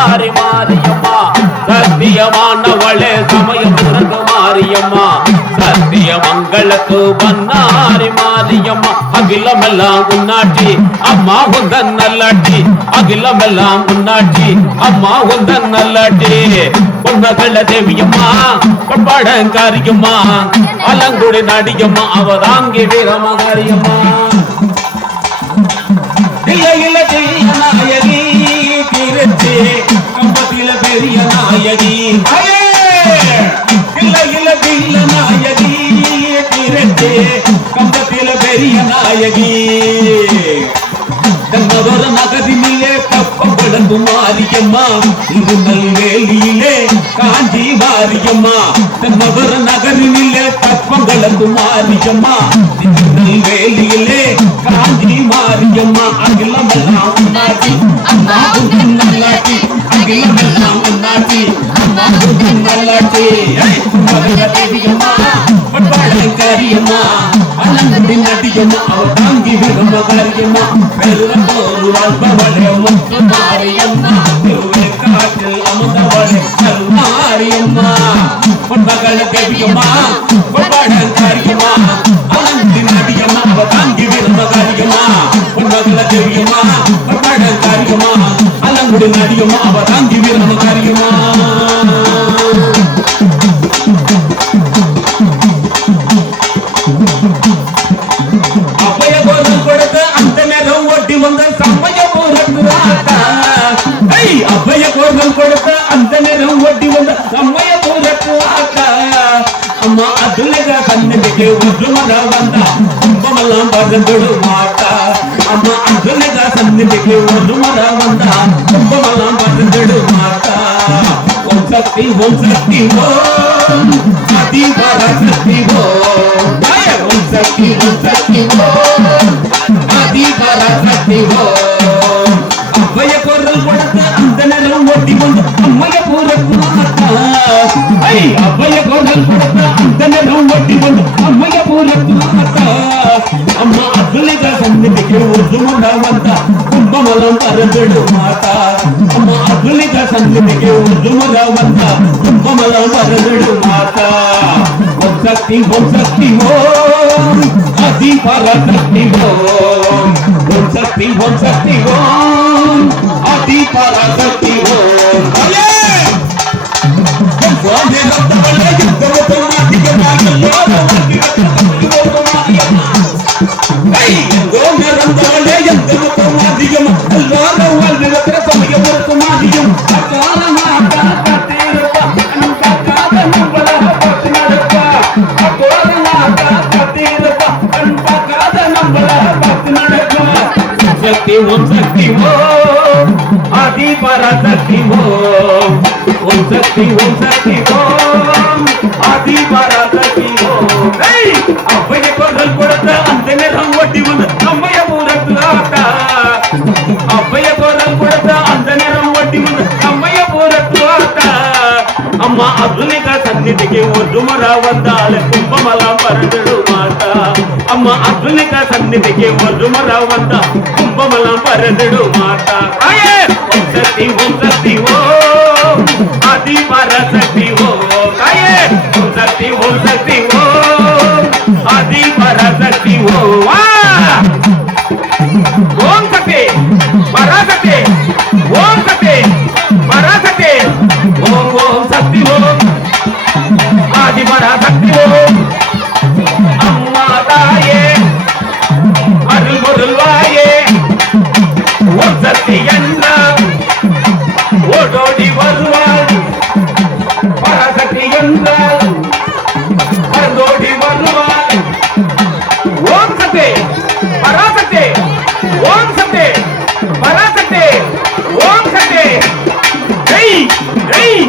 பண்ணாரி மாரியம்மா சத்தியமானவளே சமயம் உனக்கு மாரியம்மா சத்திய மங்களத்து பண்ணாரி மாரியம்மா அகிலமெல்லாம் உன்னாட்சி அம்மா உந்தன் நல்லாட்சி அகிலமெல்லாம் உன்னாட்சி அம்மா உந்தன் நல்லாட்சி பொன்னகல தேவியம்மா பண்பாடங்காரியம்மா அலங்குடி நடிகம்மா அவதாங்கி வீரமகாரியம்மா இல்ல நாயகி திருச்சி கம்பத்தில பெரிய நாயகி இல்ல நாயகி திருச்சி கம்பத்தில பெரிய நாயகி தன்னவர நகரினிலே கப்பம் கிடந்து மாரியம்மா இது நல்வேலியிலே காஞ்சி மாரியம்மா தன்னவர நகரினிலே கப்பம் கிடந்து மாரியம்மா இது நல்வேலியிலே காஞ்சி மாரியம்மா அகிலமெல்லாம் உன்னாட்சி அம்மா உன் நல்லாட்சி அகிலமெல்லாம் உன்னாட்சி அம்மா உன் நல்லாட்சி மகள தேவியம்மா பண்பாடங்காரியம்மா அலங்கடி நடிகம்மா அவ தாங்கி விரும்பகாரியம்மா பெருந்தோறு வாழ்பவளே முத்து மாரியம்மா காற்றில் அமுதவளே மாரியம்மா பண்பகல தேவியம்மா பண்பாடங்காரியம்மா அலங்கடி நடிகம்மா அவ தாங்கி விரும்பகாரியம்மா பண்பகல தேவியம்மா பண்பாடங்காரியம்மா அலங்கடி நடிகம்மா அவ தாங்கி விரும்பகாரியம்மா கொடுத்த அந்த நேரம் ஒட்டி வந்த சமய போராட்டா அம்மா அதுலக கண்ணுக்கு ஒரு மர வந்தா கும்பமெல்லாம் பறந்துடு மாட்டா அம்மா அதுலக சன்னிதிக்கு ஒரு மர வந்தா கும்பமெல்லாம் பறந்துடு மாட்டா ஓம் சக்தி ஓம் அதி பராசக்தி ஓம் சக்தி அதி பராசக்தி அவ்வைய பொருள் கொடுத்த அந்த நேரம் ஓட்டி வந்து அம்மைய பூரத்தாத்தா அவ்வைய பொருள் கொடுத்த அந்த நேரம் ஓட்டி வந்து அம்மைய பூரத்தாத்தா அம்மா அதுலிக சன்னிதிக்கு ஒரு முறை வந்தா கும்பமலம் பறந்துடு மாட்டா அம்மா அதுலிக சன்னிதிக்கு ஒரு முறை வந்தா கும்பமலம் பறந்துடு மாட்டா ஓம் சக்தி ஓம் அதி பராசக்தி ஓம் சக்தி ஓம் அதி பராசக்தி ஓம் சுவாமி ரத்தவளே யுத்தமும் அதிகமாக ரத்தவளே யுத்தமும் அதிகம் எல்லாரும் வாழ்நிலத்திர சமயம் ஒரு மாதிரியும் சக்தி ஓம் ஆதி பராசக்தி ஓம் சக்தி ஓம் ஆதி பராசக்தி ஓம் அவ்வைய குரல் கொடுத்த அந்த நேரம் ஓட்டி வந்து அம்மைய பூரத்தாத்தா அவ்வைய குரல் கொடுத்த அந்த நேரம் ஓட்டி வந்து அம்மைய பூரத்தாத்தா அம்மா அதுலிக சன்னிதிக்கு ஒரு முறை வந்தால் கும்பமெல்லாம் பறந்துடு மாட்டா அம்மா அதுலிக சன்னிதிக்கு ஒரு முறை வந்தா கும்பமெல்லாம் பறந்துடு மாட்டா ஓம் சக்தி ஓம் ஆதி பராசக்தி ஓம் ஓம் சக்தி ஓம் ஆதி பராசக்தி ஓம் சக்தி பராசக்தி ஓம் சக்தி பராசக்தி ஓம் சக்தி ஓம் ஆதி பராசக்தி ஓம் அம்மா தாயே அருள் பொருள்வாயே ஓம் சக்தி என்ன ஓடோடி வருவாள் பராசக்தி என்றால் பரந்தோடி வருவாள் ஓம் சக்தி பராசக்தி ஓம் சக்தி பராசக்தி ஓம் சக்தி ஜெய் ஜெய்